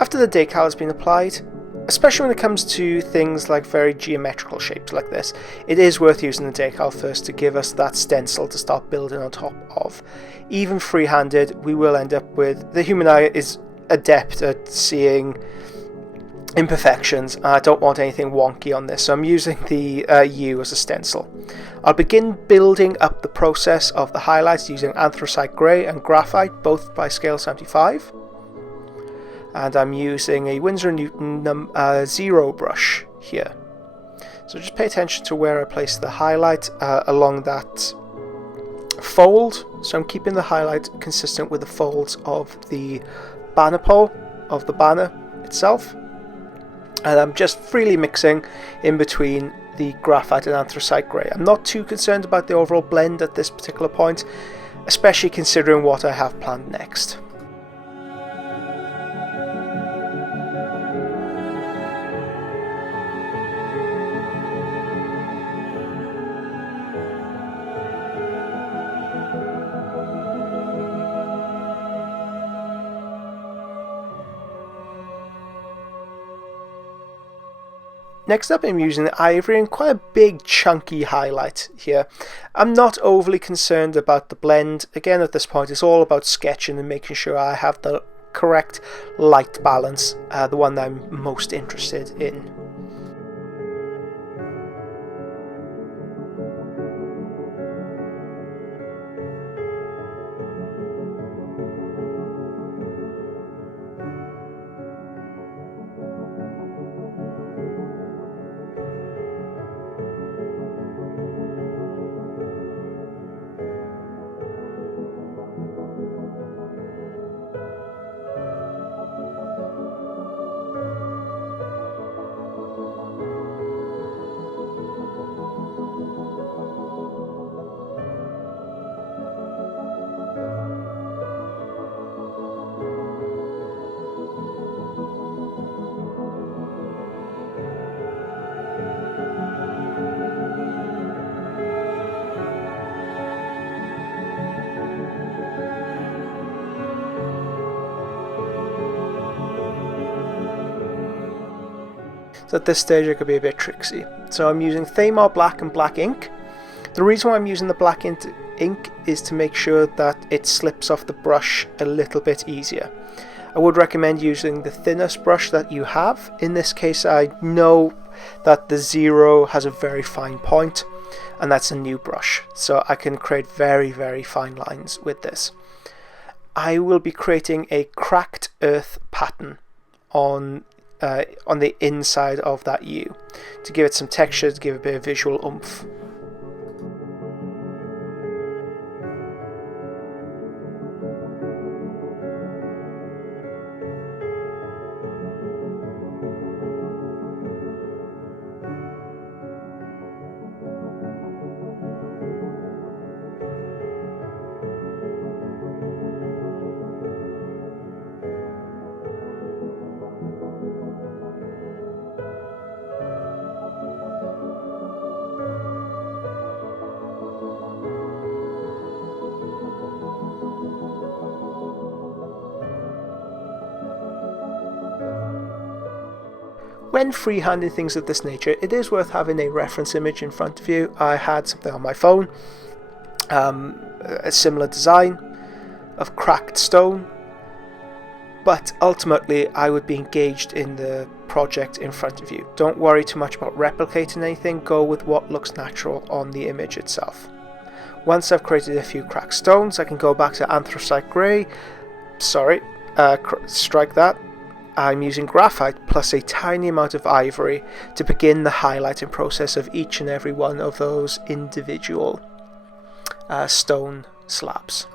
After the decal has been applied, especially when it comes to things like very geometrical shapes like this, it is worth using the decal first to give us that stencil to start building on top of. Even free-handed, we will end up with... The human eye is adept at seeing imperfections. I don't want anything wonky on this, so I'm using the U as a stencil. I'll begin building up the process of the highlights using anthracite grey and graphite, both by scale 75. And I'm using a Winsor & Newton zero brush here. So just pay attention to where I place the highlight along that fold. So I'm keeping the highlight consistent with the folds of the banner pole, of the banner itself. And I'm just freely mixing in between the graphite and anthracite grey. I'm not too concerned about the overall blend at this particular point, especially considering what I have planned next. Next up, I'm using the ivory and quite a big chunky highlight here. I'm not overly concerned about the blend. Again, at this point, it's all about sketching and making sure I have the correct light balance, the one that I'm most interested in. So at this stage I could be a bit tricksy. So I'm using Thamar black and black ink. The reason why I'm using the black ink is to make sure that it slips off the brush a little bit easier. I would recommend using the thinnest brush that you have. In this case, I know that the zero has a very fine point, and that's a new brush, so I can create very, very fine lines with this. I will be creating a cracked earth pattern on the inside of that U to give it some texture, to give it a bit of visual oomph. When freehanding things of this nature, it is worth having a reference image in front of you. I had something on my phone, a similar design of cracked stone, but ultimately I would be engaged in the project in front of you. Don't worry too much about replicating anything, go with what looks natural on the image itself. Once I've created a few cracked stones, I can go back to anthracite grey, strike that. I'm using graphite plus a tiny amount of ivory to begin the highlighting process of each and every one of those individual stone slabs.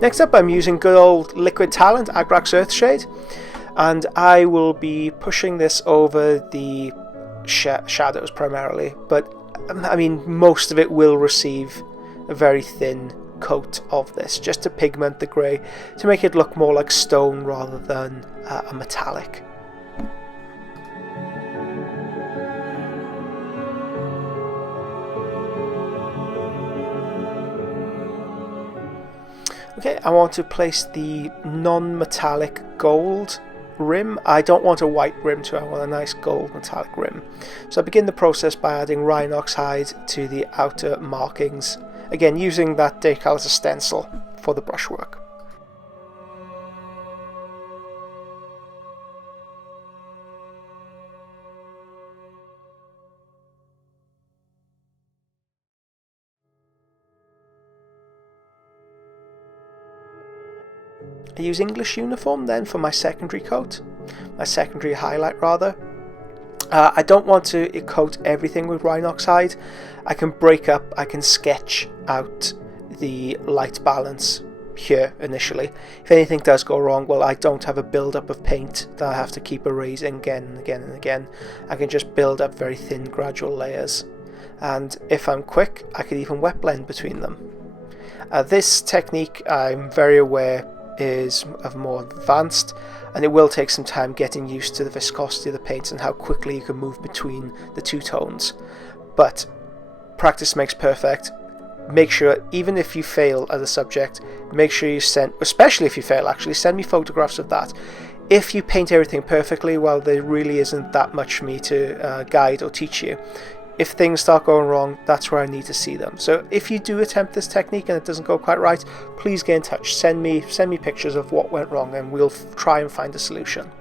Next up, I'm using good old Liquid Talent Agrax Earthshade, and I will be pushing this over the shadows primarily, but I mean most of it will receive a very thin coat of this, just to pigment the grey, to make it look more like stone rather than a metallic. Okay, I want to place the non-metallic gold rim. I don't want a white rim to it, I want a nice gold metallic rim. So I begin the process by adding Rhinox hide to the outer markings, again using that decal as a stencil for the brushwork. I use English Uniform then for my secondary coat, my secondary highlight rather. I don't want to coat everything with Rhinox hide. I can break up, I can sketch out the light balance here initially. If anything does go wrong, well, I don't have a build-up of paint that I have to keep erasing again and again and again. I can just build up very thin gradual layers, and if I'm quick I could even wet blend between them. This technique, I'm very aware, is more advanced, and it will take some time getting used to the viscosity of the paints and how quickly you can move between the two tones, but practice makes perfect. Make sure, even if you fail as a subject, make sure you send, especially if you fail actually, send me photographs of that. If you paint everything perfectly, well, there really isn't that much for me to guide or teach you. If things start going wrong, that's where I need to see them. So if you do attempt this technique and it doesn't go quite right, please get in touch. Send me pictures of what went wrong and we'll try and find a solution.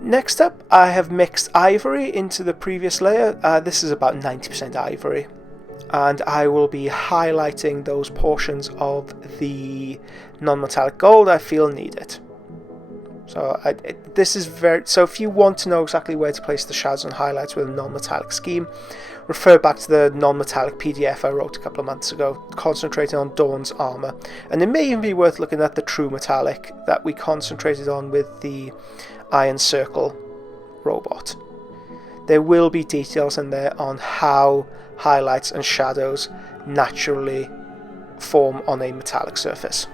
Next up, I have mixed ivory into the previous layer. This is about 90% ivory, and I will be highlighting those portions of the non-metallic gold I feel need it. So this is so if you want to know exactly where to place the shadows and highlights with a non-metallic scheme, refer back to the non-metallic PDF I wrote a couple of months ago, concentrating on Dawn's armor. And it may even be worth looking at the true metallic that we concentrated on with the Iron Circle robot. there will be details in there on how highlights and shadows naturally form on a metallic surface.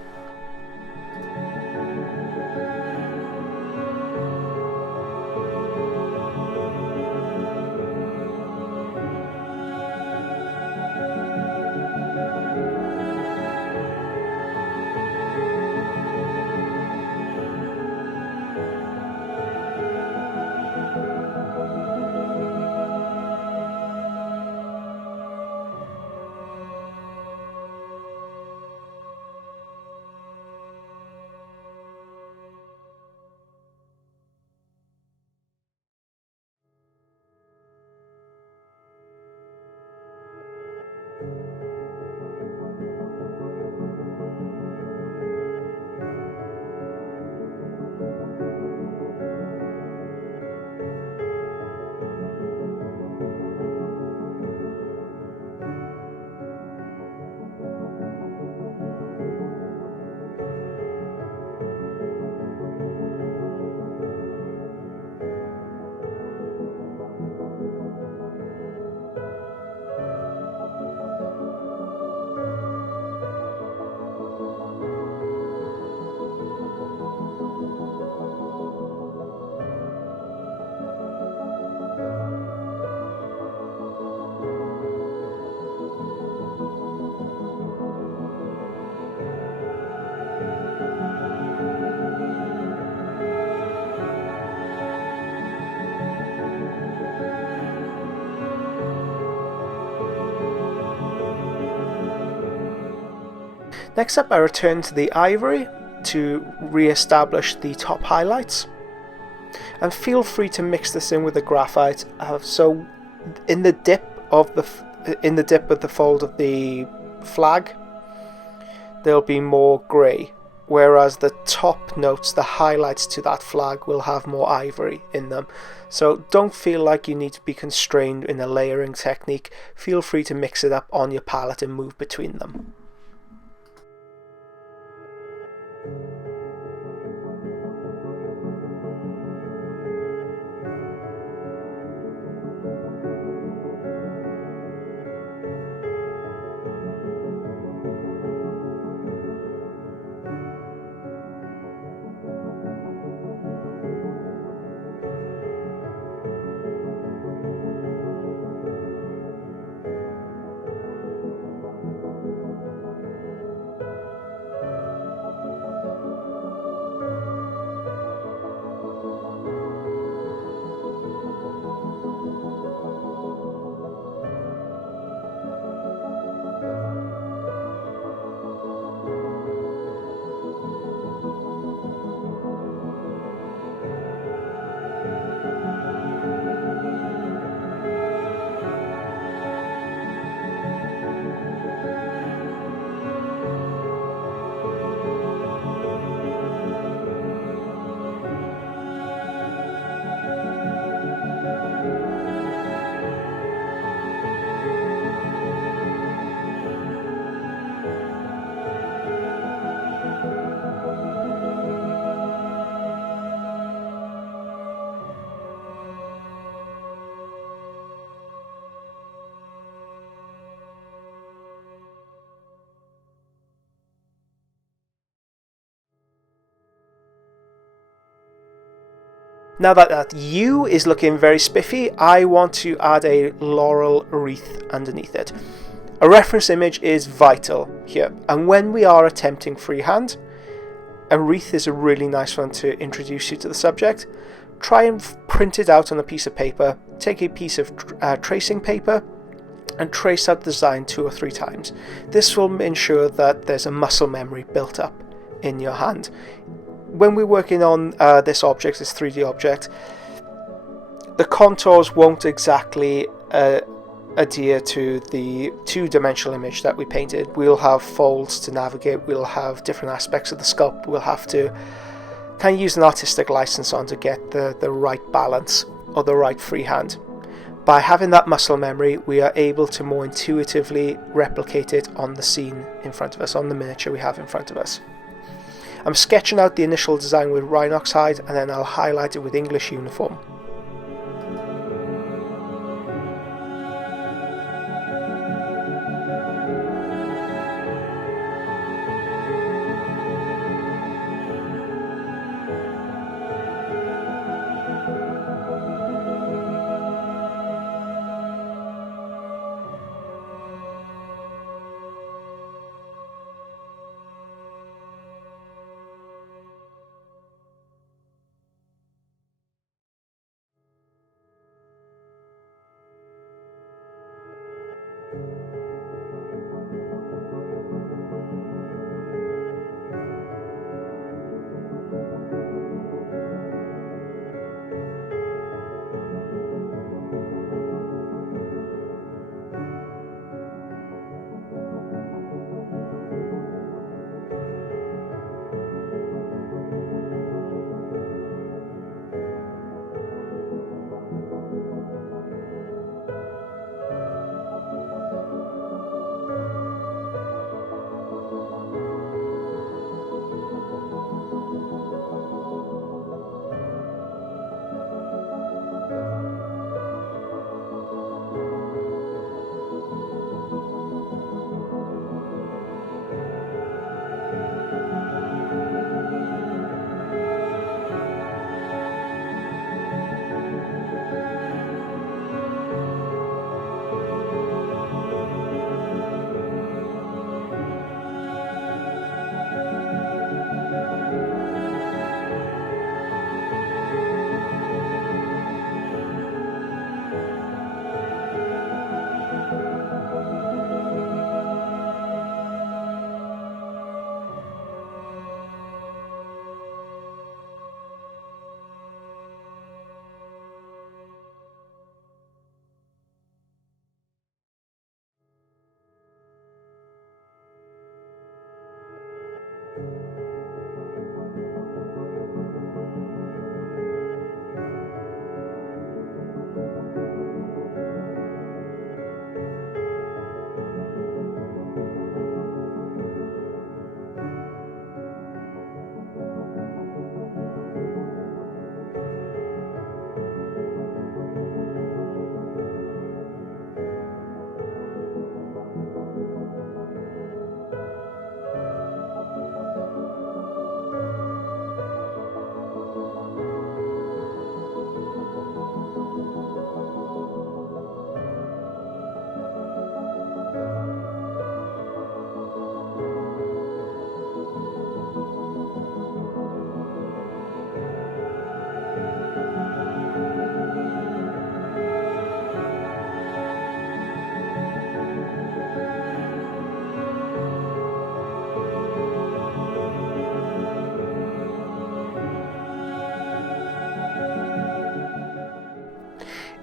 Next up, I return to the ivory to re-establish the top highlights, and feel free to mix this in with the graphite. So in the dip of the fold of the flag, there'll be more grey, whereas the top notes, the highlights to that flag, will have more ivory in them. So don't feel like you need to be constrained in a layering technique. Feel free to mix it up on your palette and move between them. Now that that U is looking very spiffy, I want to add a laurel wreath underneath it. A reference image is vital here, and when we are attempting freehand, a wreath is a really nice one to introduce you to the subject. Try and print it out on a piece of paper, take a piece of tracing paper and trace out the design 2 or 3 times. This will ensure that there's a muscle memory built up in your hand. When we're working on this object, this 3D object, the contours won't exactly adhere to the 2-dimensional image that we painted. We'll have folds to navigate, we'll have different aspects of the sculpt, we'll have to kind of use an artistic license on to get the right balance or the right freehand. By having that muscle memory, we are able to more intuitively replicate it on the scene in front of us, on the miniature we have in front of us. I'm sketching out the initial design with Rhinox hide, and then I'll highlight it with English uniform.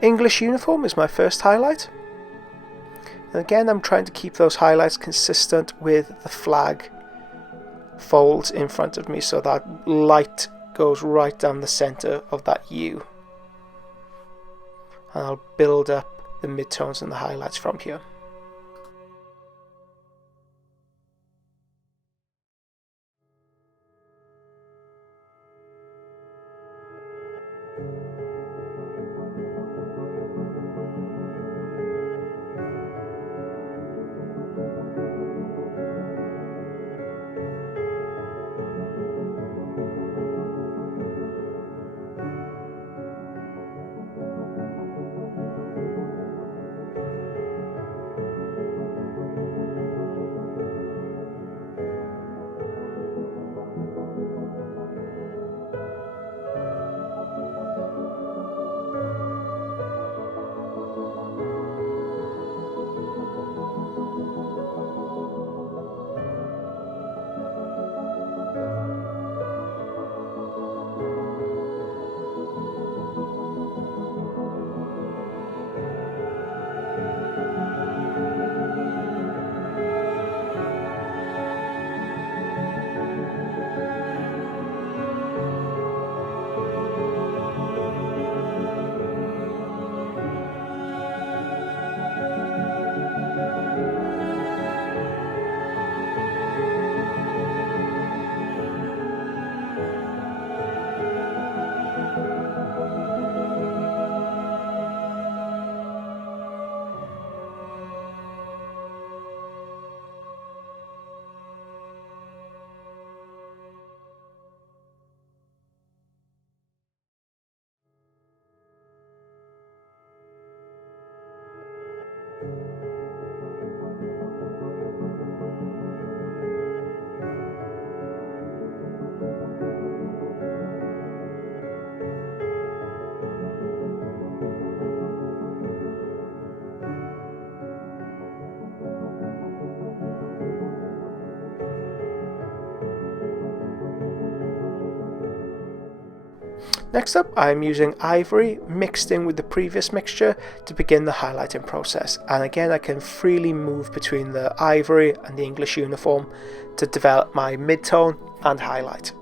English uniform is my first highlight. And again, I'm trying to keep those highlights consistent with the flag folds in front of me, so that light goes right down the center of that U. And I'll build up the midtones and the highlights from here. Next up, I'm using ivory mixed in with the previous mixture to begin the highlighting process, and again I can freely move between the ivory and the English uniform to develop my mid-tone and highlight.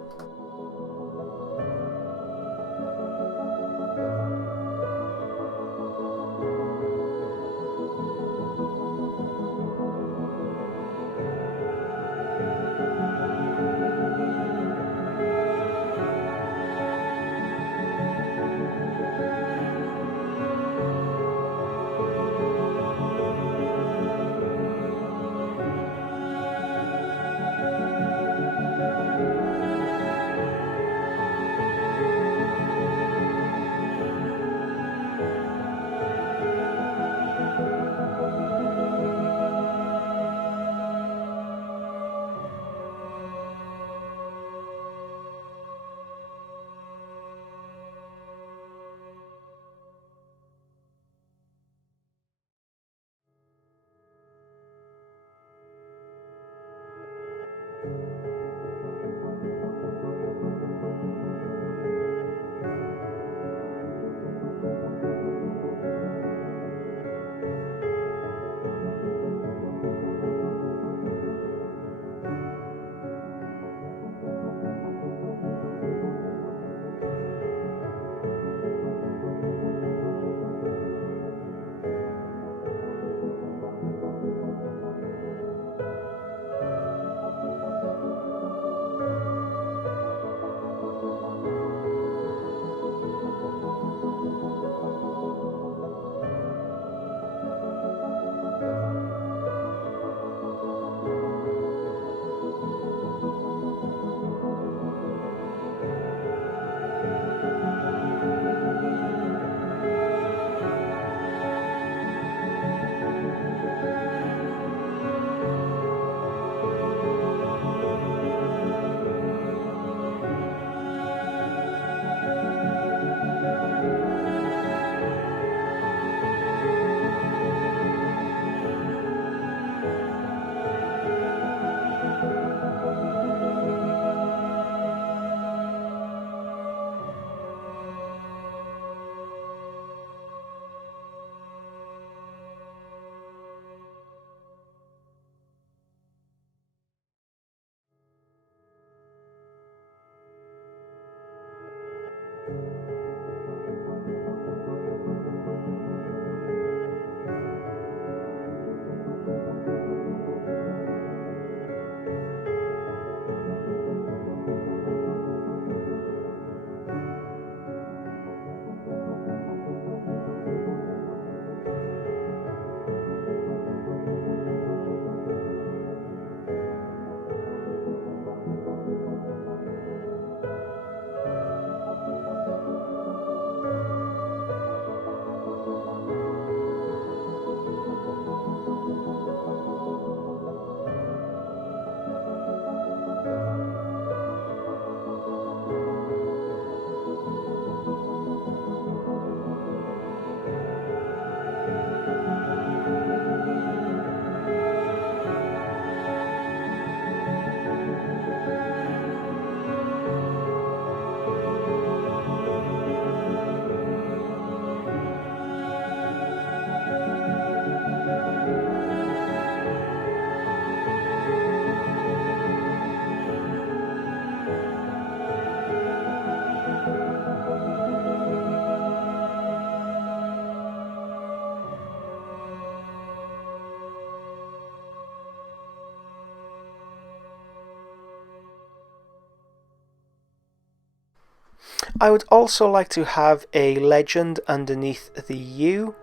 I would also like to have a legend underneath the U.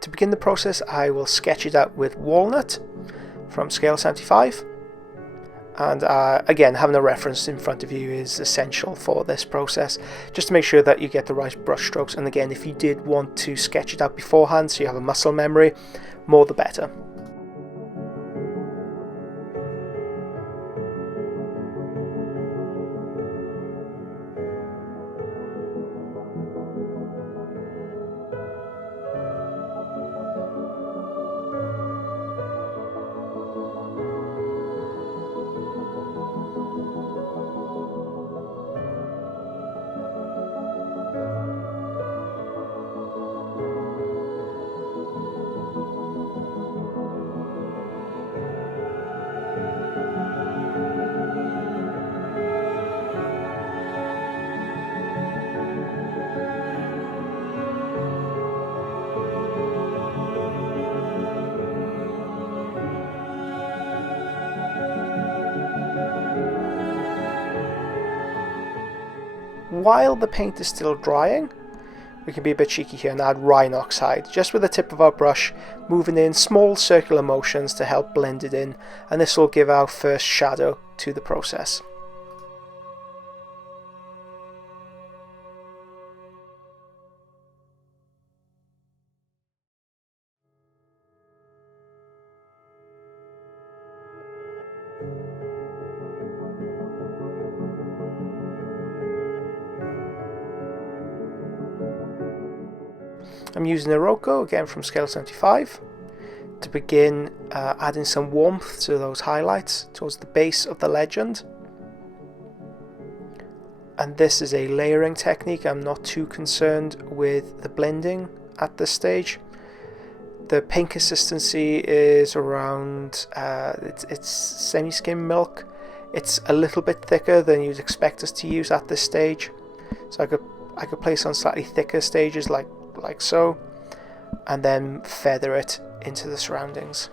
To begin the process, I will sketch it out with walnut from scale 75. And again, having a reference in front of you is essential for this process, just to make sure that you get the right brush strokes. And again, if you did want to sketch it out beforehand so you have a muscle memory, more the better. while the paint is still drying, we can be a bit cheeky here and add Rhine oxide, just with the tip of our brush, moving in small circular motions to help blend it in, and this will give our first shadow to the process. I'm using Iroko, again from scale 75, to begin adding some warmth to those highlights towards the base of the legend. And this is a layering technique. I'm not too concerned with the blending at this stage. The paint consistency is around, it's semi-skim milk. It's a little bit thicker than you'd expect us to use at this stage. So I could place on slightly thicker stages like so, and then feather it into the surroundings.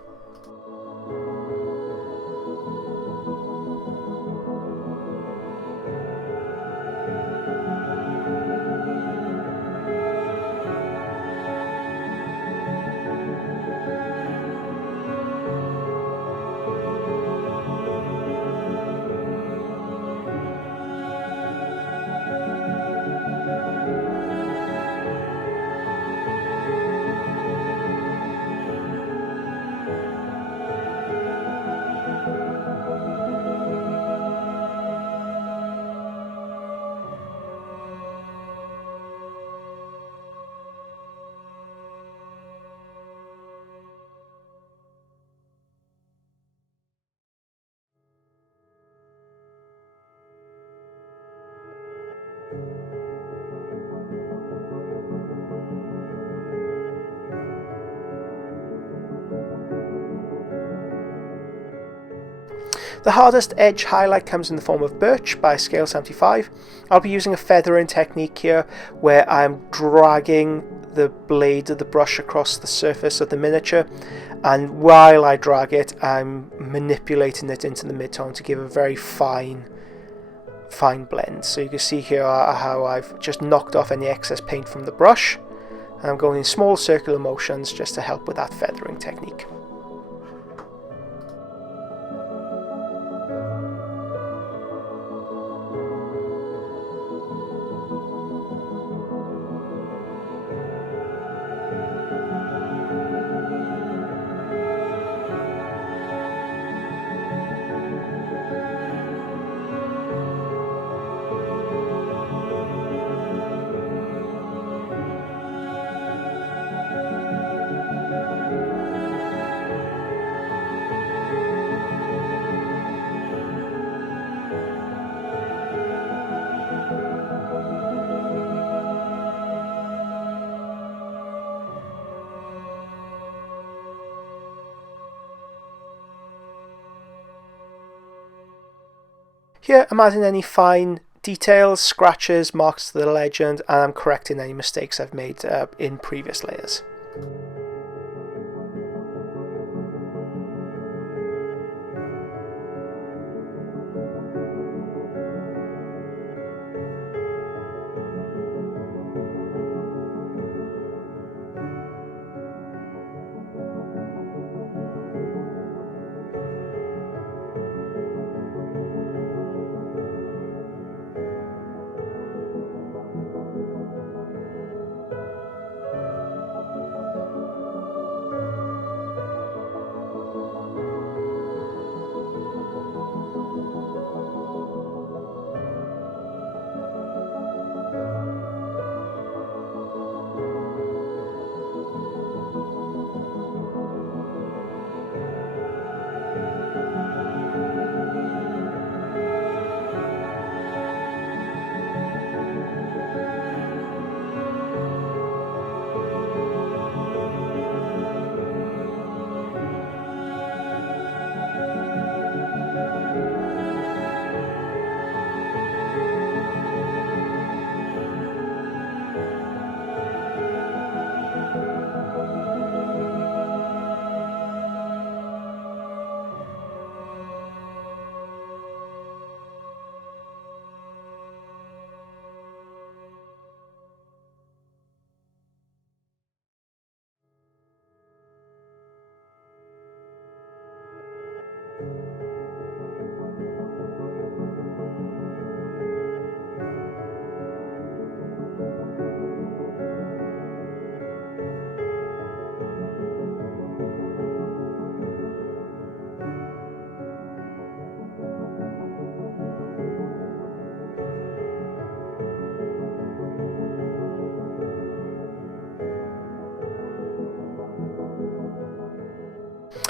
The hardest edge highlight comes in the form of birch by scale 75. I'll be using a feathering technique here where I'm dragging the blade of the brush across the surface of the miniature, and while I drag it I'm manipulating it into the midtone to give a very fine blend. So you can see here how I've just knocked off any excess paint from the brush, and I'm going in small circular motions just to help with that feathering technique. Here I'm adding any fine details, scratches, marks to the legend, and I'm correcting any mistakes I've made in previous layers.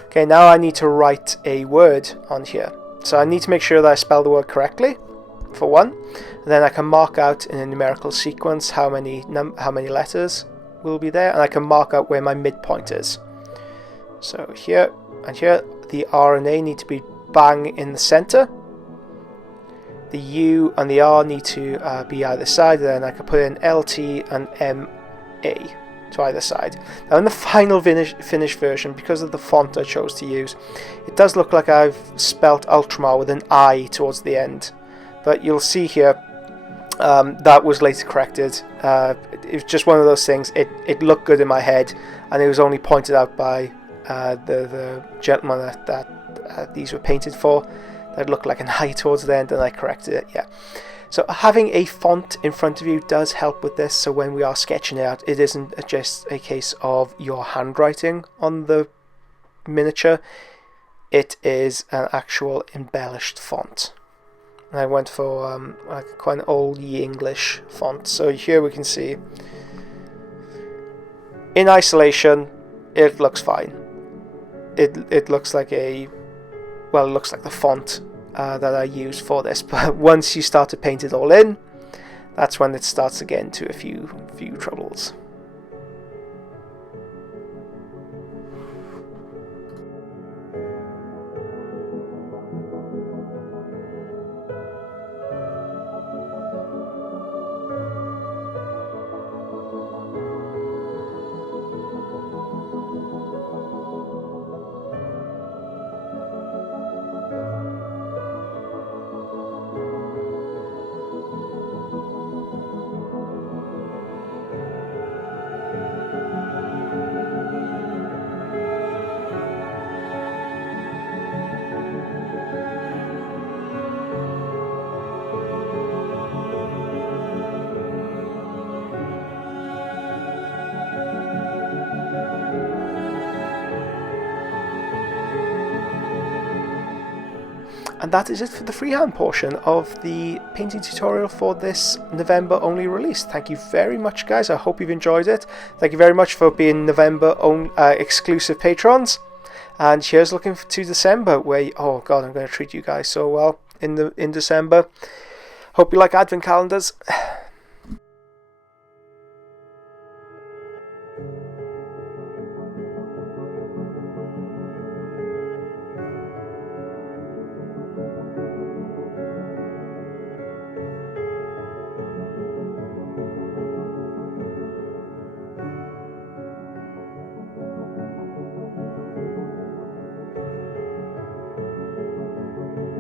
Okay, now I need to write a word on here. So I need to make sure that I spell the word correctly, for one. And then I can mark out in a numerical sequence how many letters will be there, and I can mark out where my midpoint is. So here and here, the R and A need to be bang in the center. The U and the R need to be either side, and then I can put in LT and MA to either side. Now in the final finished version, because of the font I chose to use, it does look like I've spelt Ultramar with an I towards the end, but you'll see here that was later corrected. It was just one of those things. It looked good in my head, and it was only pointed out by the gentleman that these were painted for. That looked like an I towards the end, and I corrected it. Yeah. So having a font in front of you does help with this, so when we are sketching it out, it isn't just a case of your handwriting on the miniature, it is an actual embellished font. And I went for like quite an old English font, so here we can see, in isolation, it looks fine. It looks like it looks like the font that I used for this, but once you start to paint it all in, that's when it starts to get into a few troubles. And that is it for the freehand portion of the painting tutorial for this November only release. Thank you very much, guys. I hope you've enjoyed it. Thank you very much for being November exclusive patrons. And here's looking to December, where, oh god, I'm going to treat you guys so well in December. Hope you like advent calendars.